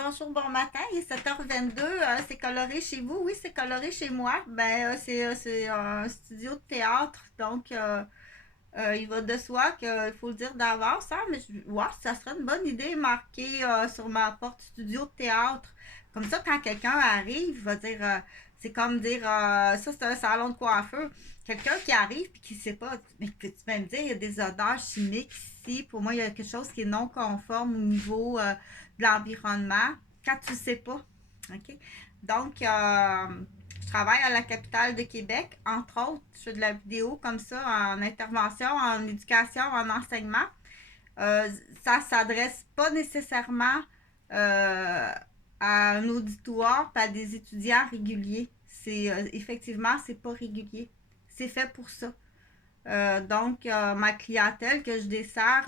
Bonjour, bon matin, il est 7h22. C'est coloré chez vous? Oui, c'est coloré chez moi. C'est un studio de théâtre, donc il va de soi qu'il faut le dire d'avance, hein, mais ouais, ça serait une bonne idée marquer sur ma porte studio de théâtre. Comme ça, quand quelqu'un arrive, il va dire, c'est comme dire, ça c'est un salon de coiffeur. Quelqu'un qui arrive et qui ne sait pas, mais que tu vas me dire, il y a des odeurs chimiques ici. Pour moi, il y a quelque chose qui est non conforme au niveau de l'environnement. Quand tu ne sais pas, OK? Donc, je travaille à la capitale de Québec, entre autres. Je fais de la vidéo comme ça en intervention, en éducation, en enseignement. Euh, Ça ne s'adresse pas nécessairement à un auditoire et à des étudiants réguliers. Effectivement, c'est pas régulier. C'est fait pour ça. Ma clientèle que je dessert,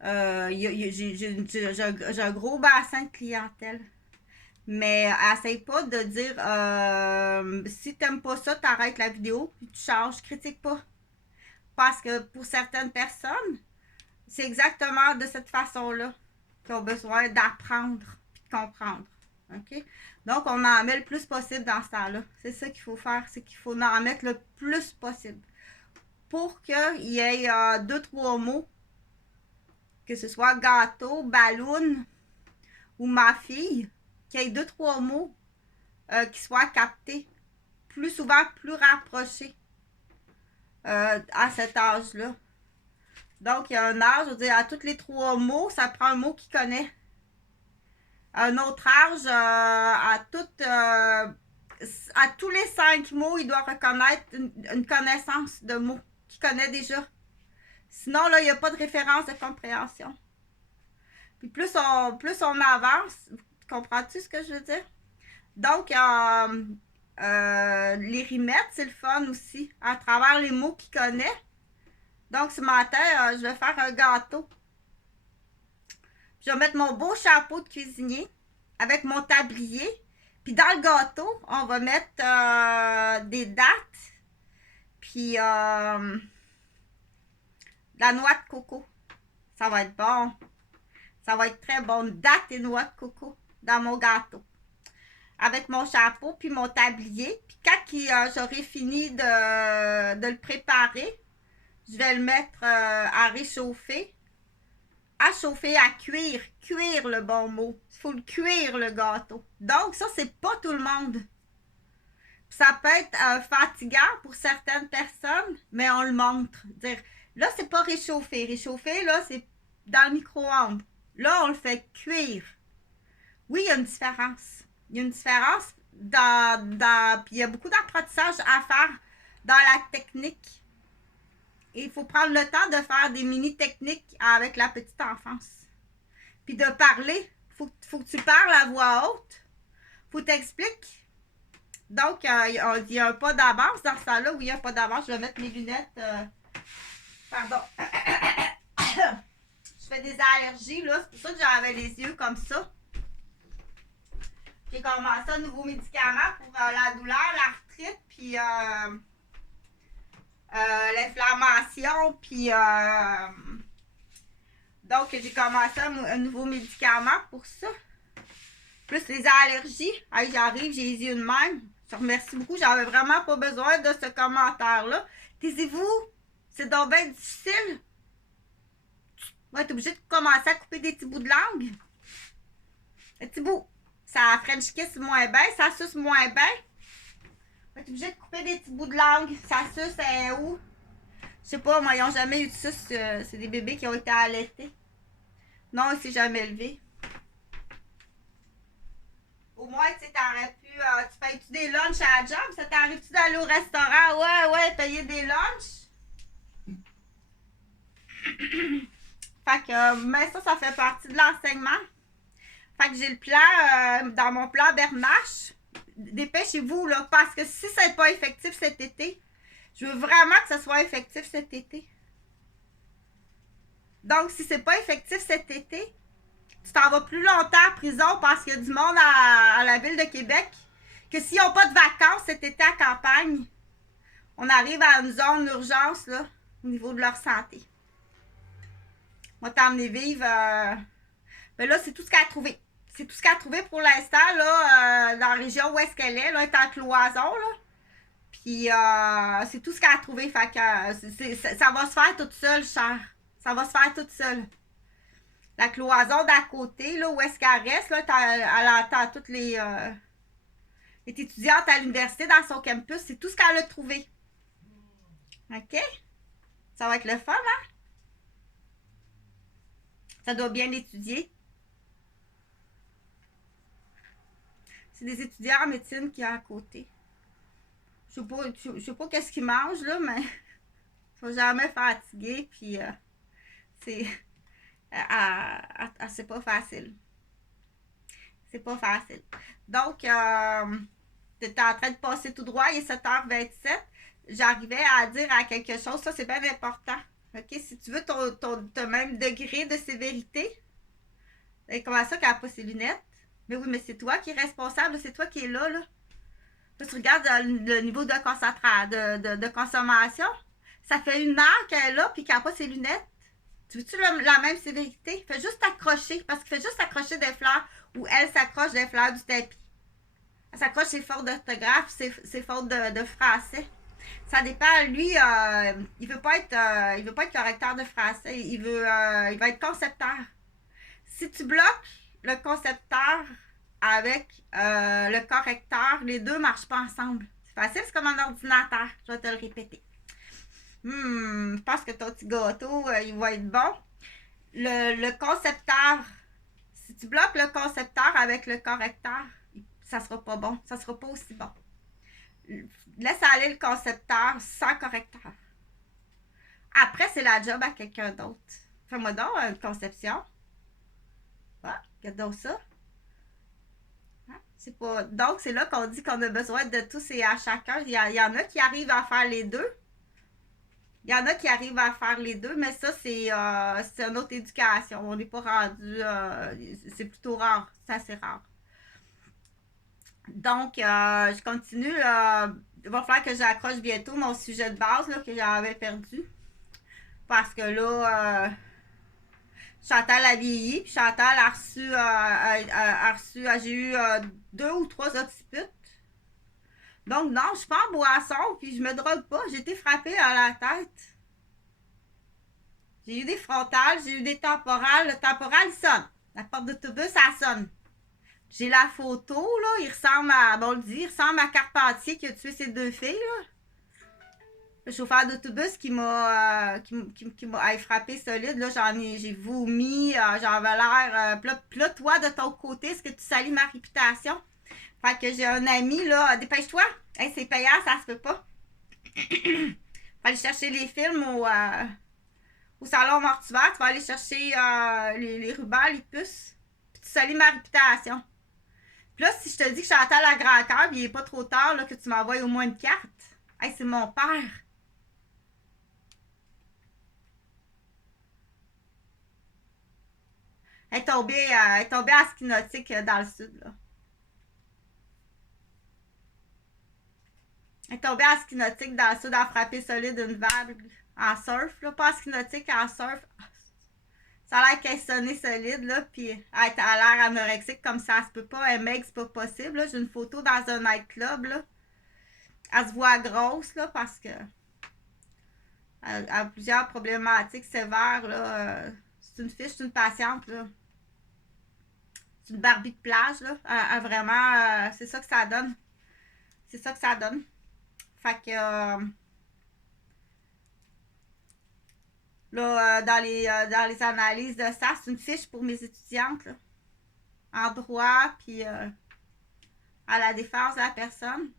j'ai un gros bassin de clientèle. Mais essaye pas de dire si t'aimes pas ça, t'arrêtes la vidéo puis tu changes. Critique pas. Parce que pour certaines personnes, c'est exactement de cette façon-là qu'ils ont besoin d'apprendre et de comprendre. OK? Donc, on en met le plus possible dans ce temps-là. C'est ça qu'il faut faire, c'est qu'il faut en mettre le plus possible. Pour qu'il y ait deux, trois mots, que ce soit gâteau, ballon ou ma fille, qu'il y ait deux, trois mots qui soient captés plus souvent, plus rapprochés à cet âge-là. Donc, il y a un âge, je veux dire, à tous les trois mots, ça prend un mot qu'il connaît. Un autre âge, à tous les 5 mots, il doit reconnaître une connaissance de mots qu'il connaît déjà. Sinon, là, il n'y a pas de référence de compréhension. Puis plus on avance, comprends-tu ce que je veux dire? Donc, les rimettes, c'est le fun aussi, à travers les mots qu'il connaît. Donc, ce matin, je vais faire un gâteau. Je vais mettre mon beau chapeau de cuisinier avec mon tablier. Puis dans le gâteau, on va mettre des dattes. Puis la noix de coco. Ça va être bon. Ça va être très bon. Dattes et noix de coco dans mon gâteau. Avec mon chapeau puis mon tablier. Puis quand j'aurai fini de le préparer, je vais le mettre à réchauffer. À chauffer, à cuire. Cuire le bon mot. Il faut le cuire le gâteau. Donc ça, c'est pas tout le monde. Ça peut être fatigant pour certaines personnes, mais on le montre. Dire, là, c'est pas réchauffé. Réchauffer, là, c'est dans le micro-ondes. Là, on le fait cuire. Oui, il y a une différence. Il y a une différence puis il y a beaucoup d'apprentissage à faire dans la technique. Et il faut prendre le temps de faire des mini-techniques avec la petite enfance. Puis de parler. Faut que tu parles à voix haute. Faut t'expliquer. Donc, il y a un pas d'avance dans ce temps-là. Oui, il y a un pas d'avance. Je vais mettre mes lunettes. Pardon. Je fais des allergies, là. C'est pour ça que j'avais les yeux comme ça. J'ai commencé un nouveau médicament pour la douleur, l'arthrite, puis l'inflammation, puis donc j'ai commencé un nouveau médicament pour ça. Plus les allergies. Hey, j'arrive, j'ai les yeux de même. Je te remercie beaucoup. J'avais vraiment pas besoin de ce commentaire-là. Taisez-vous. C'est donc bien difficile. Ouais, t'es obligé de commencer à couper des petits bouts de langue. Des petits bouts. Ça French kiss moins bien, ça suce moins bien. Ouais, t'es obligé de couper des petits bouts de langue. Ça suce, c'est où? Je sais pas, moi, ils n'ont jamais eu de suce. C'est des bébés qui ont été allaités. Non, il s'est jamais levé. Au moins, tu sais, t'aurais pu. Tu payes-tu des lunchs à la job? Ça t'arrive-tu d'aller au restaurant? Ouais, payer des lunchs. Fait que, mais ça fait partie de l'enseignement. Fait que j'ai le plan, dans mon plan Bernache. Dépêchez-vous, là, parce que si c'est pas effectif cet été, je veux vraiment que ce soit effectif cet été. Donc, si c'est pas effectif cet été, tu t'en vas plus longtemps en prison parce qu'il y a du monde à la ville de Québec que s'ils n'ont pas de vacances cet été à campagne, on arrive à une zone d'urgence là, au niveau de leur santé. Moi, t'emmener vivre Mais là, c'est tout ce qu'elle a trouvé. C'est tout ce qu'elle a trouvé pour l'instant, là, dans la région où est-ce qu'elle est. Là, elle est en cloison, là. Puis, c'est tout ce qu'elle a trouvé. Fait que ça va se faire toute seule, cher. Ça va se faire toute seule. La cloison d'à côté, là, où est-ce qu'elle reste, là, elle entend toutes les étudiantes à l'université dans son campus. C'est tout ce qu'elle a trouvé. OK? Ça va être le fun, hein? Ça doit bien étudier. C'est des étudiants en médecine qui sont à côté. Je sais pas qu'est-ce qu'ils mangent, là, mais ils sont jamais fatigués, puis c'est... c'est pas facile. C'est pas facile. Donc, tu étais en train de passer tout droit, il est 7h27. J'arrivais à dire à quelque chose, ça c'est bien important. OK? Si tu veux ton même degré de sévérité, et comment ça qu'elle n'a pas ses lunettes? Mais oui, mais c'est toi qui es responsable, c'est toi qui es là, là. Là, tu regardes le niveau de concentration, de consommation. Ça fait 1 heure qu'elle est là puis qu'elle n'a pas ses lunettes. Tu veux-tu la même sévérité? Fais juste t'accrocher, parce qu'il fait juste s'accrocher des fleurs ou elle s'accroche des fleurs du tapis. Elle s'accroche ses fautes d'orthographe, ses fautes de français. Ça dépend. Lui, il veut pas être correcteur de français. Il va être concepteur. Si tu bloques le concepteur avec le correcteur, les deux ne marchent pas ensemble. C'est facile, c'est comme un ordinateur. Je vais te le répéter. Je pense que ton petit gâteau, il va être bon. Le concepteur, si tu bloques le concepteur avec le correcteur, ça sera pas bon. Ça sera pas aussi bon. Laisse aller le concepteur sans correcteur. Après, c'est la job à quelqu'un d'autre. Fais-moi donc une conception. Ah, regarde donc ça. C'est pas... Donc, c'est là qu'on dit qu'on a besoin de tous et à chacun. Il y en a qui arrivent à faire les deux. Il y en a qui arrivent à faire les deux, mais ça, c'est une autre éducation. On n'est pas rendu... c'est plutôt rare. C'est assez rare. Donc, je continue. Il va falloir que j'accroche bientôt mon sujet de base là, que j'avais perdu. Parce que là, Chantal a vieilli. Puis Chantal a reçu j'ai eu 2 ou 3 occiputes. Donc, non, je suis pas en boisson, puis je me drogue pas. J'ai été frappée à la tête. J'ai eu des frontales, j'ai eu des temporales. Le temporal, il sonne. La porte d'autobus, ça sonne. J'ai la photo, là. Il ressemble à, bon, il ressemble à Carpentier qui a tué ses 2 filles, là. Le chauffeur d'autobus qui m'a frappé solide, là, j'ai vomi, j'avais l'air. Puis là, toi, de ton côté, est-ce que tu salis ma réputation? Fait que j'ai un ami, là, dépêche-toi. Hey, c'est payant, ça se peut pas. Faut aller chercher les films au salon mortuaire. Tu vas aller chercher les rubans, les puces. Puis tu salis ma réputation. Puis là, si je te dis que Chantal à grand cœur, il est pas trop tard, là, que tu m'envoies au moins une carte. Hey, c'est mon père. Elle est tombée à ski nautique dans le sud, là. Elle est tombée en ski nautique dans le sud, à frapper solide une vague en surf, là. Pas en ski nautique, en surf. Ça a l'air qu'elle est sonnée solide, là. Puis elle a l'air anorexique comme ça se peut pas. Elle maigre, c'est pas possible, là. J'ai une photo dans un nightclub, là. Elle se voit grosse, là, parce que elle a plusieurs problématiques sévères, là. C'est une fiche, c'est une patiente, là. C'est une Barbie de plage, là. Vraiment, c'est ça que ça donne. C'est ça que ça donne. Fait que là, dans les analyses de ça, c'est une fiche pour mes étudiantes, là, en droit, puis à la défense de la personne.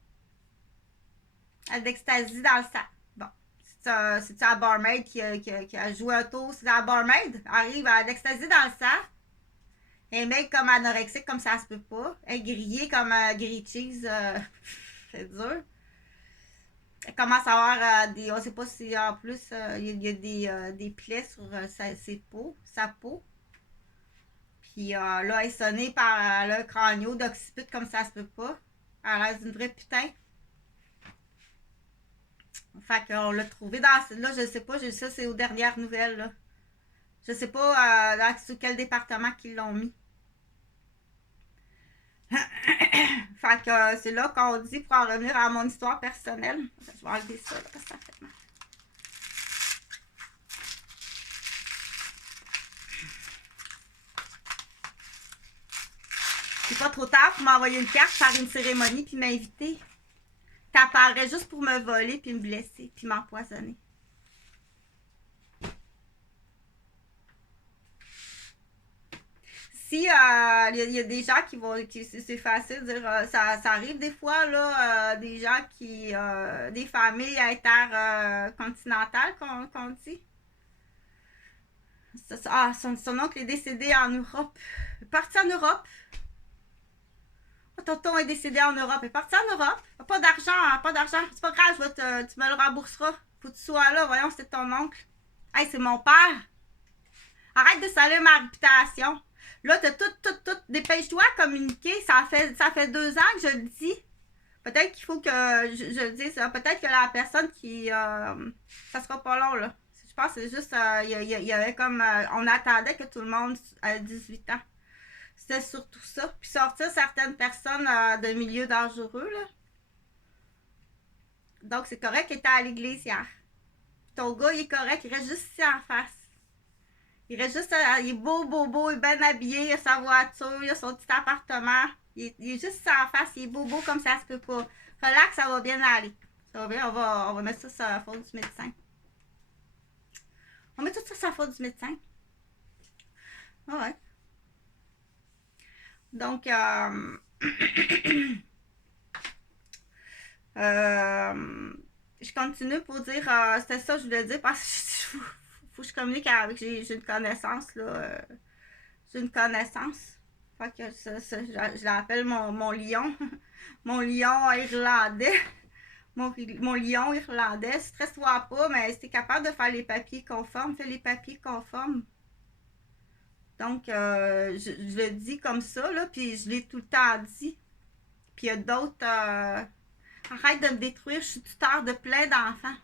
À l'ecstasy dans le sac. Bon. C'est-tu la barmaid qui a joué un tour? C'est la barmaid? Arrive à l'ecstasy dans le sac. Un mec comme anorexique, comme ça se peut pas. Un grillé comme grilled cheese. C'est dur. Elle commence à avoir des. On sait pas si en plus il y a des plaies sur sa peau. Puis là, elle est sonnée par le crânio d'occiput comme ça se peut pas. Elle a l'air d'une vraie putain. Fait qu'on l'a trouvé dans. Là, je sais pas, ça c'est aux dernières nouvelles, là. Je sais pas sur quel département qu'ils l'ont mis. Fait que c'est là qu'on dit, pour en revenir à mon histoire personnelle. Je vais enlever ça, là, parce que ça fait mal. C'est pas trop tard pour m'envoyer une carte, faire une cérémonie, puis m'inviter. T'apparaîrais juste pour me voler, puis me blesser, puis m'empoisonner. Si il y a des gens qui vont, c'est facile de dire, ça arrive des fois, là, des gens qui, des familles intercontinentales qu'on dit. Son oncle est décédé en Europe. Il est parti en Europe. Tonton est décédé en Europe. Il est parti en Europe. Pas d'argent, pas d'argent. C'est pas grave, tu me le rembourseras. Faut que tu sois là. Voyons, c'est ton oncle. Hey, c'est mon père. Arrête de salir ma réputation. Là, t'as tout. Dépêche-toi à communiquer. Ça fait 2 ans que je le dis. Peut-être qu'il faut que je le dise. Peut-être que la personne qui... ça sera pas long, là. Je pense que c'est juste... il y avait comme... on attendait que tout le monde ait 18 ans. C'était surtout ça. Puis sortir certaines personnes de milieux dangereux, là. Donc, c'est correct qu'il était à l'église hier. Ton gars, il est correct. Il reste juste ici en face. Il reste juste... il est beau, il est bien habillé. Il a sa voiture, il a son petit appartement. Il est juste ici en face. Il est beau comme ça se peut pas. Relax, ça va bien aller. Ça va bien. On va mettre ça sur la faute du médecin. On met tout ça sur la faute du médecin. Ouais. Donc, je continue pour dire, c'était ça que je voulais dire parce que faut que je communique avec, j'ai une connaissance, là. J'ai une connaissance. Fait que je l'appelle mon lion. Mon lion irlandais. Mon lion irlandais. Stresse-toi pas, mais si t'es capable de faire les papiers conformes, fais les papiers conformes. Donc, je le dis comme ça, là, puis je l'ai tout le temps dit. Puis il y a d'autres... arrête de me détruire, je suis tuteur de plein d'enfants.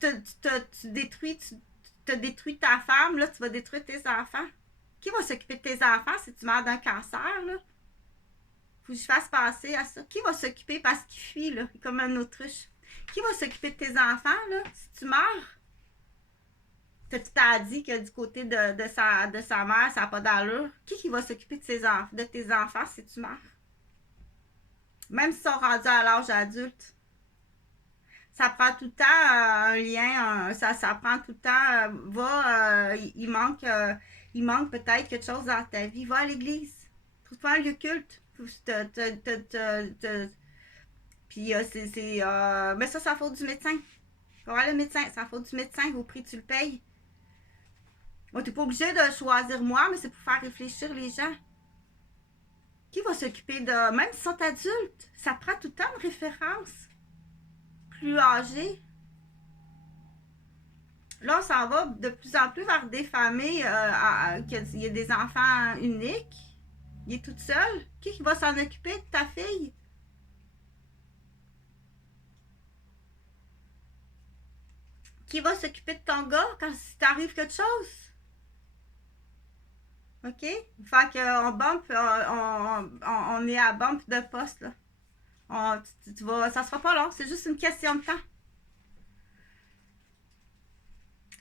Tu détruis ta femme, là, tu vas détruire tes enfants. Qui va s'occuper de tes enfants si tu meurs d'un cancer, là? Faut que je fasse passer à ça. Qui va s'occuper parce qu'il fuit, là, comme un autruche? Qui va s'occuper de tes enfants, là, si tu meurs? Tu t'as dit que du côté de sa mère, ça n'a pas d'allure. Qui va s'occuper de tes enfants si tu meurs? Même s'ils sont rendus à l'âge adulte. Ça prend tout le temps un lien, ça prend tout le temps, il manque peut-être quelque chose dans ta vie. Va à l'église. Trouve-toi un lieu culte. Puis mais ça, c'est la faute du médecin. Va voir le médecin, c'est la faute du médecin. Au prix, tu le payes. Bon, t'es pas obligé de choisir moi, mais c'est pour faire réfléchir les gens. Qui va s'occuper de... Même s'ils sont adultes, ça prend tout le temps une référence. Plus âgée. Là, on s'en va de plus en plus vers des familles qu'il y a des enfants uniques. Il est toute seule. Qui va s'en occuper de ta fille? Qui va s'occuper de ton gars quand si t'arrive quelque chose? OK? Fait qu'on bump, on est à bump de poste, là. Ça sera pas long, c'est juste une question de temps.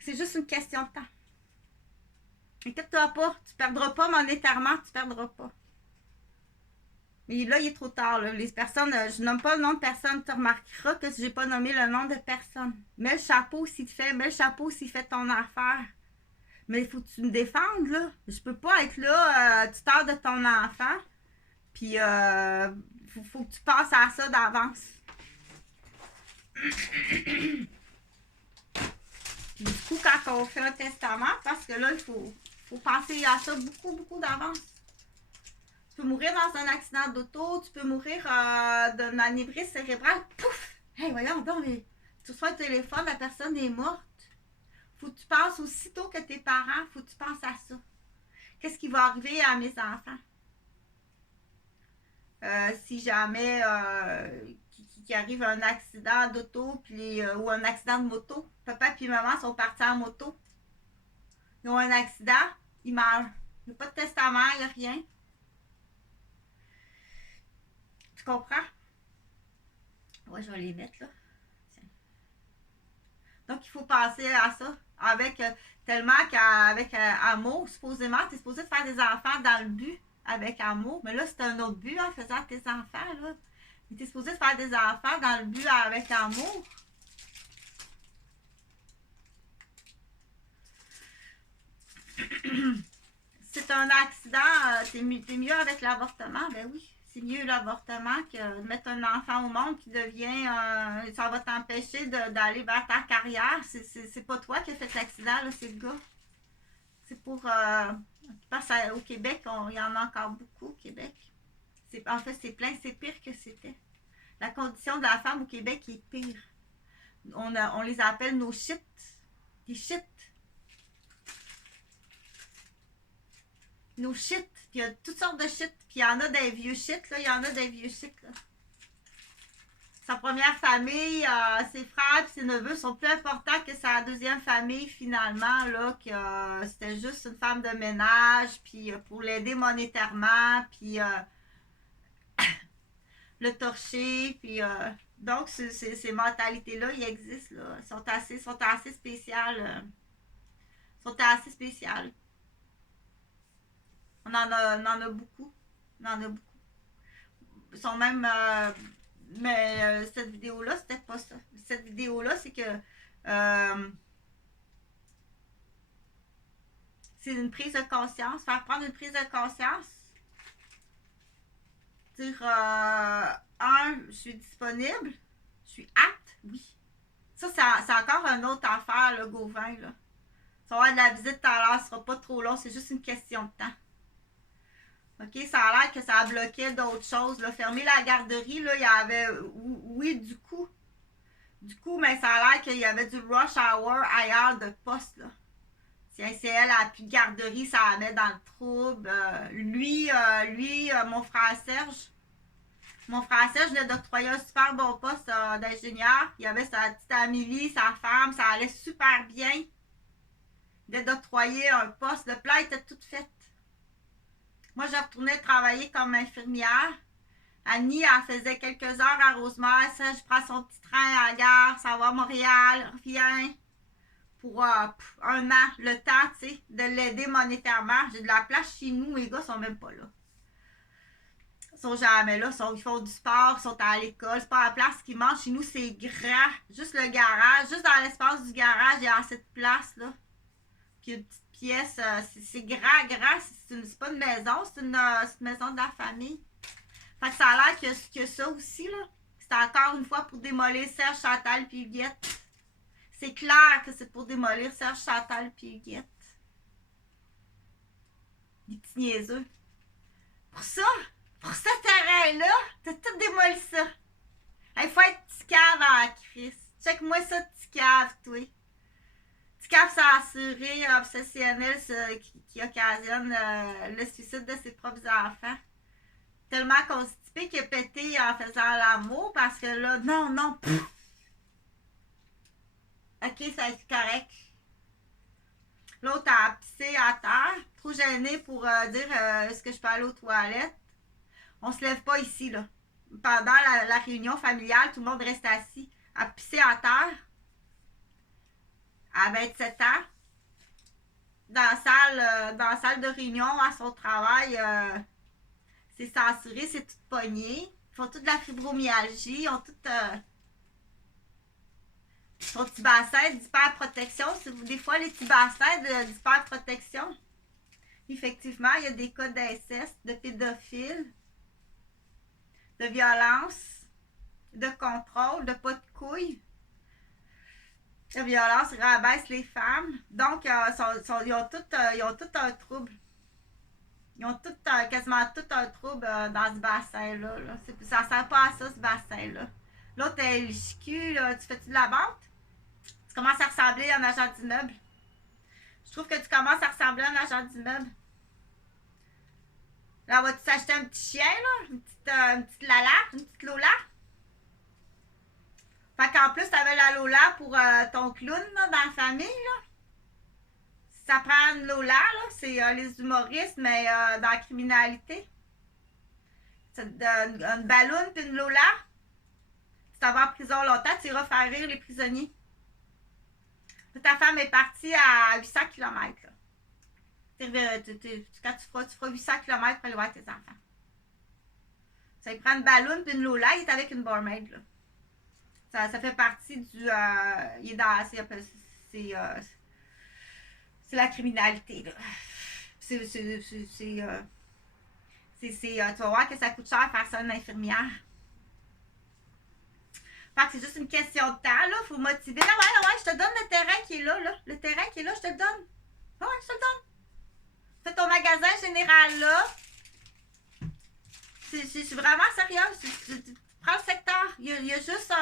C'est juste une question de temps. Inquiète-toi pas, tu perdras pas monétairement, tu perdras pas. Mais là, il est trop tard. Là. Les personnes, je nomme pas le nom de personne, tu remarqueras que j'ai pas nommé le nom de personne. Mets le chapeau s'il te fait, mets le chapeau s'il fait ton affaire. Mais il faut que tu me défendes, là. Je peux pas être là, tuteur de ton enfant, puis faut que tu passes à ça d'avance. Puis du coup, quand on fait un testament, parce que là, il faut penser à ça beaucoup d'avance. Tu peux mourir dans un accident d'auto, tu peux mourir d'un anévrisme cérébral. Pouf! Hey, voyons donc, tu reçois le téléphone, la personne est morte. Faut que tu penses aussitôt que tes parents, faut que tu penses à ça. Qu'est-ce qui va arriver à mes enfants? Si jamais qui arrive un accident d'auto ou un accident de moto. Papa et maman sont partis en moto. Ils ont un accident, ils meurent. Il n'y a pas de testament, il n'y a rien. Tu comprends? Ouais, je vais les mettre là. Tiens. Donc, il faut penser à ça. Avec tellement qu'avec amour, supposément, tu es supposé faire des enfants dans le but avec amour. Mais là, c'est un autre but en faisant tes enfants. Là. Tu es supposé faire des enfants dans le but avec amour. C'est un accident, t'es mieux avec l'avortement. Ben oui, c'est mieux l'avortement que de mettre un enfant au monde qui devient. Ça va t'empêcher d'aller vers ta carrière. C'est pas toi qui as fait l'accident, c'est le gars. C'est pour. Parce qu'au Québec, il y en a encore beaucoup au Québec. En fait, c'est plein, c'est pire que c'était. La condition de la femme au Québec est pire. On les appelle nos shit. Des shit. Nos shit. Puis il y a toutes sortes de shit. Puis il y en a des vieux shit, là. Il y en a des vieux shit, là. Sa première famille, ses frères et ses neveux sont plus importants que sa deuxième famille, finalement, là, que c'était juste une femme de ménage, puis pour l'aider monétairement, puis le torcher, puis donc ces mentalités-là, ils existent, là, sont assez spéciales. Sont assez spéciales. On en a beaucoup. On en a beaucoup. Ils sont même... mais cette vidéo-là, c'était pas ça. Cette vidéo-là, c'est que c'est une prise de conscience. Faire prendre une prise de conscience. Dire, je suis disponible. Je suis apte, oui. Ça, c'est encore une autre affaire, le Gauvin, là. Ça va être de la visite tout à l'heure, ce sera pas trop long, c'est juste une question de temps. OK, ça a l'air que ça bloquait d'autres choses. Là. Fermer la garderie, là, il y avait, oui, du coup, mais ça a l'air qu'il y avait du rush hour ailleurs de poste, là. Si elle a plus de garderie, ça la met dans le trouble. Lui, mon frère Serge venait d'octroyer un super bon poste d'ingénieur. Il y avait sa petite Amélie, sa femme, ça allait super bien. Il venait d'octroyer un poste. Le plan était tout fait. Moi, je retournais travailler comme infirmière. Annie, elle faisait quelques heures à Rosemère. Ça, je prends son petit train à la gare, ça va à Montréal, revient pour un an, le temps, tu sais, de l'aider monétairement. J'ai de la place chez nous, mes gars sont même pas là. Ils sont jamais là, ils font du sport, ils sont à l'école. C'est pas la place qu'ils mangent. Chez nous, c'est grand. Juste le garage, juste dans l'espace du garage, il y a assez de place, là. Puis une petite pièce, c'est grand. C'est pas une maison, c'est une maison de la famille. Fait que ça a l'air que ça aussi, là. C'est encore une fois pour démolir Serge, Chantal puis Huguette. C'est clair que c'est pour démolir Serge, Chantal puis Huguette. Les petits niaiseux. Pour ce terrain-là, t'as tout démoli ça. Il faut être petit cave en Christ. Check-moi ça, petit cave, toi. Petit cave censuré, obsessionnel, qui occasionne le suicide de ses propres enfants. Tellement constipé qu'il a pété en faisant l'amour parce que là, non, pff. Ok, ça c'est correct. L'autre a pissé à terre, trop gêné pour dire est-ce que je peux aller aux toilettes. On se lève pas ici, là. Pendant la réunion familiale, tout le monde reste assis. A pissé à terre à 27 ans. Dans la salle de réunion, à son travail, c'est censuré, c'est tout pogné. Ils font toute de la fibromyalgie, ils ont tout son petit bassin d'hyperprotection. Des fois, les petits bassins d'hyperprotection. Effectivement, il y a des cas d'inceste, de pédophiles, de violence, de contrôle, de pas de couilles. La violence rabaisse les femmes. Donc, ils ont tout un trouble. Ils ont quasiment tout un trouble dans ce bassin-là. Là. Ça ne sert pas à ça, ce bassin-là. L'autre est le chicu, là. Tu fais-tu de la vente? Tu commences à ressembler à un agent d'immeuble. Je trouve que tu commences à ressembler à un agent d'immeuble. Là, vas-tu s'acheter un petit chien, là? Une petite Lala? Une petite Lola? Fait qu'en plus, t'avais la Lola pour ton clown là, dans la famille. Là. Ça prend une Lola, là, c'est les humoristes, mais dans la criminalité. Une balloune puis une Lola. Tu t'en vas en prison longtemps, tu iras faire rire les prisonniers. Ta femme est partie à 800 km. Là. Quand tu feras 800 km pour aller voir tes enfants. Ça lui prend une balloune puis une Lola, il est avec une barmaid. Là. Ça fait partie du. Il est dans. C'est la criminalité. Là. Tu vas voir que ça coûte cher faire ça à une infirmière. Fait que c'est juste une question de temps, là. Faut motiver. Ah ouais, je te donne le terrain qui est là, là. Le terrain qui est là, je te le donne. Ah ouais, je te le donne. Fais ton magasin général là. Je suis vraiment sérieuse. Prends le secteur. Il y a juste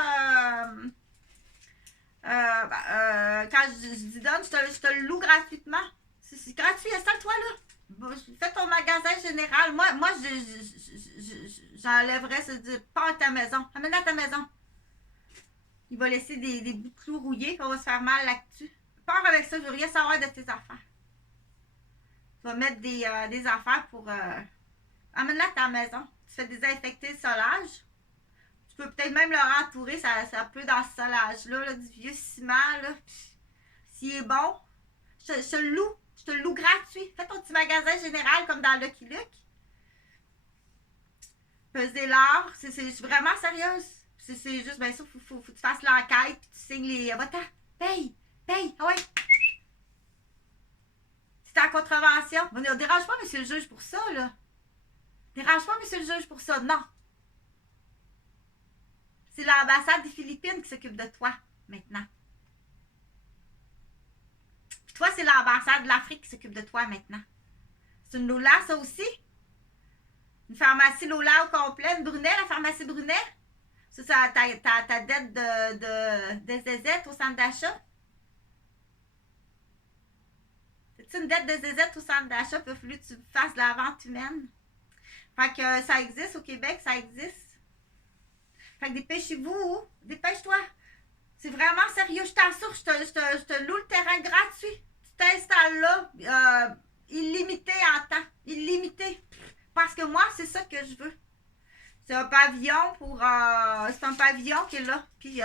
quand je dis donne, je te le loue gratuitement. C'est gratuit, installe-toi là. Fais ton magasin général. Moi j'enlèverais pas à ta maison. Amène à ta maison. Il va laisser des bouts de clous rouillés, qu'on va se faire mal là-dessus. Pars avec ça, je veux rien savoir de tes affaires. Tu vas mettre des affaires pour. Amène-la à ta maison. Tu fais désinfecter le solage. Tu peux peut-être même le entourer, ça peut dans ce solage-là, là, du vieux ciment. S'il est bon, je te le loue. Je te le loue gratuit. Fais ton petit magasin général comme dans Lucky Luke. Peser l'or. Je suis vraiment sérieuse. C'est juste, bien sûr, faut que tu fasses l'enquête, puis tu signes les. Va-t'en, paye, ah ouais. C'est en contravention. Ne dérange pas, monsieur le juge, pour ça, là. Dérange pas, monsieur le juge, pour ça, non. C'est l'ambassade des Philippines qui s'occupe de toi, maintenant. Puis toi, c'est l'ambassade de l'Afrique qui s'occupe de toi, maintenant. C'est une Lola, ça aussi? Une pharmacie Lola au complet, une Brunet, la pharmacie Brunet? C'est ça, ta dette de ZZ au centre d'achat? C'est une dette de ZZ au centre d'achat, puis il a fallu que tu fasses de la vente humaine. Fait que ça existe au Québec, ça existe. Fait que dépêchez-vous, dépêche-toi. C'est vraiment sérieux, je t'assure, je te loue le terrain gratuit. Tu t'installes là, illimité en temps, illimité. Parce que moi, c'est ça que je veux. C'est un pavillon pour. C'est un pavillon qui est là. Puis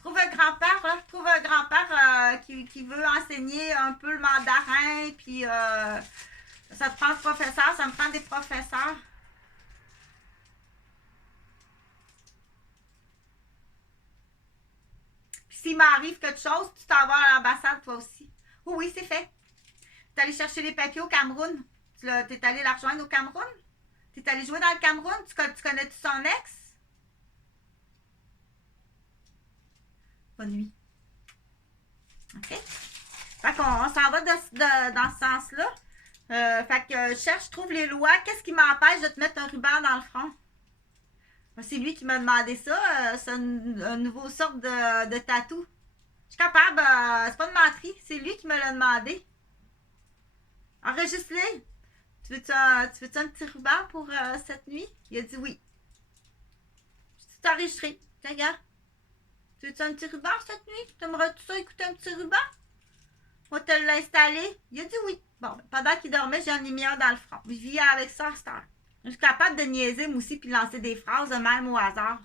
trouve un grand-père, là. Trouve un grand-père qui veut enseigner un peu le mandarin. Puis ça te prend un professeur, ça me prend des professeurs. Puis s'il m'arrive quelque chose, tu t'en vas à l'ambassade toi aussi. Oui, c'est fait. Tu es allé chercher les papiers au Cameroun. Tu es allé la rejoindre au Cameroun? Tu es allé jouer dans le Cameroun? Tu connais-tu son ex? Bonne nuit. OK? Fait qu'on s'en va dans ce sens-là. Fait que cherche, trouve les lois. Qu'est-ce qui m'empêche de te mettre un ruban dans le front? C'est lui qui m'a demandé ça. C'est un nouveau sorte de tatou. Je suis capable. C'est pas de menterie. C'est lui qui me l'a demandé. Enregistre-les. Tu veux-tu un petit ruban pour cette nuit? Il a dit oui. Je t'ai enregistré. Tiens, regarde. Tu veux-tu un petit ruban cette nuit? T'aimerais-tu ça écouter un petit ruban? Moi, te l'ai installé. Il a dit oui. Bon, pendant qu'il dormait, j'ai un mis un dans le front. Je vis avec ça à cette heure. Je suis capable de niaiser, moi aussi, puis lancer des phrases de même au hasard.